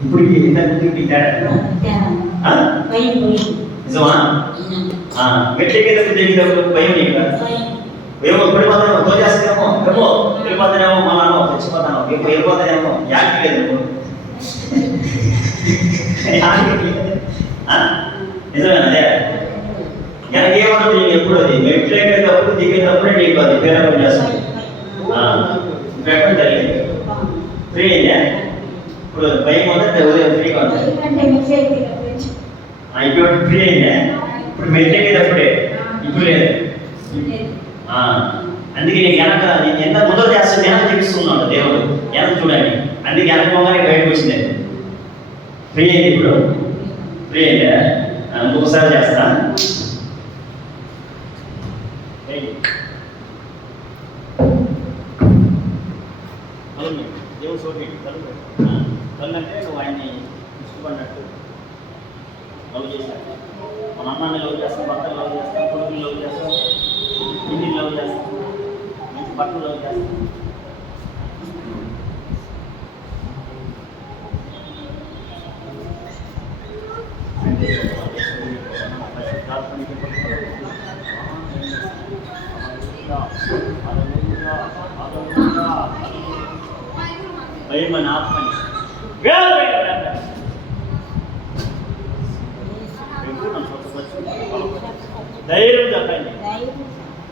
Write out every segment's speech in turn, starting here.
ఇప్పుడు ఇంతకు తేడా నిజమా? మెట్లెక్కేటప్పుడు దిగేటప్పుడు భయం నీకు ఏమో పడిపోతానేమో తోచేస్తానేమో ఏమో వెళ్ళిపోతానేమో మళ్ళా చచ్చిపోతాను ఏమో వెళ్ళిపోతానేమో యాక్టి లేదు నిజమేనా అదే వెనకేమవుతుంది నీకు ఎప్పుడు అది మెట్లెక్కేటప్పుడు దిగేటప్పుడు నీకు అది పేరు చేస్తుంది ఎక్కడ తెలియదు ఫ్రీ అయిందా ఇప్పుడు భయం అవుతుంది ఉదయం ఫ్రీగా ఉంటుంది ఇప్పుడు ఫ్రీ అయిందా ఇప్పుడు మెట్లెక్కేటప్పుడే ఇప్పుడు లేదు అందుకే నీకు వెనక నేను ఎంత మొదలు చేస్తాను వెనక చూపిస్తున్నాడు దేవుడు వెనక చూడండి అందుకే వెనక పోగానే బయటకు వచ్చింది ఫ్రీ అయింది ఇప్పుడు ఫ్రీ అయిందా ఇంకొకసారి చేస్తా దేవుడు చూడండి కళ్ళు అంటే నువ్వు ఆయన్ని ఇష్టపడినట్టు లవ్ చేశాను మన అన్నాన్ని లవ్ చేస్తాం భర్తలు లవ్ చేస్తాం కొడుకులు లవ్ చేస్తాం ఇంటిని లవ్ చేస్తాం మంచి బట్టలు లవ్ చేస్తాం భయమని ఆత్మని ధైర్యం చెప్పండి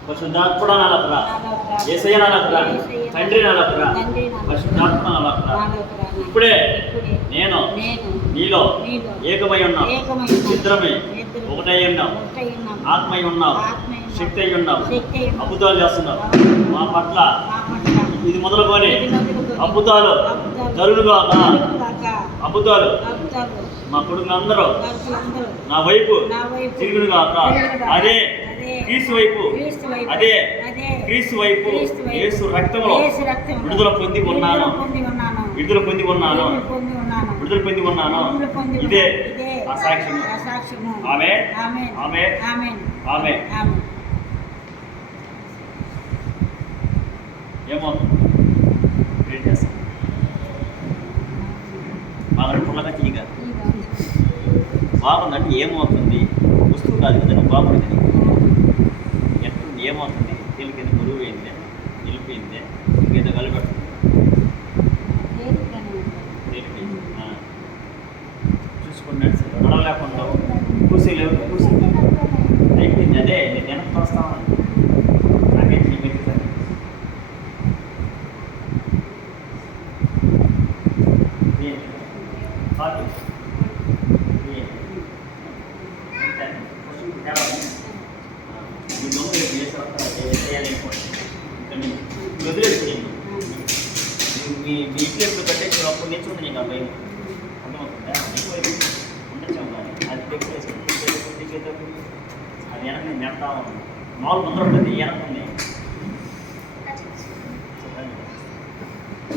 పరిశుద్ధాత్ముడు అనాలరా యేసయ్య అనాలరా తండ్రి అనాలరా పరిశుద్ధాత్మ అనాలరా ఇప్పుడే నేను నీలో ఏకమై ఉన్నావు చిత్రమై ఒకటై ఉన్నావు ఆత్మై ఉన్నావు శక్తి అయి ఉన్నావు అద్భుతాలు చేస్తున్నావు మా పట్ల ఇది మొదలుకొని అద్భుతాలు జరుగుగా అద్భుతాలు మా కొడుకులందరూ నా వైపు తిరుగుడుగా అదే క్రీస్తు వైపు అదే క్రీస్తు వైపు యేసు రక్తంలో విడుదల పొంది ఉన్నాను విడుదల పొంది ఉన్నాను విడుదల పొంది ఉన్నాను ఇదే ఆ సాక్ష్యం ఆమేన్ ఆమేన్ ఆమేన్ ఏమో గ్రేట్ చేస్తాను బాగా పుల్లగా తీయగా బాగుందంటే ఏమవుతుంది వస్తువు కాదు కదా బాగుంటుంది ఎట్లుంది ఏమవుతుంది తేలికైంది బరువు అయిందే నిలిపోయిందే ఇంకేదో కలిపెడుతుంది చూసుకున్నాడు సార్ నడవలేకుండా కూర్చోలేవు అయిపోయింది అదే నేను వెనక్కి వస్తాను నాకైతే నీ పెట్టి సార్ మీ ఇంట్లో ఎప్పుడు కట్టేసి అప్పుడు నేర్చుకుంటే నీకు ఆ భయం అర్థమవుతుందా ఉండొచ్చాము కానీ అది తెచ్చేసి అది వెనక నేను నెడతా ఉన్నాను మామూలు ముందర ఉంటుంది వెనక ఉంది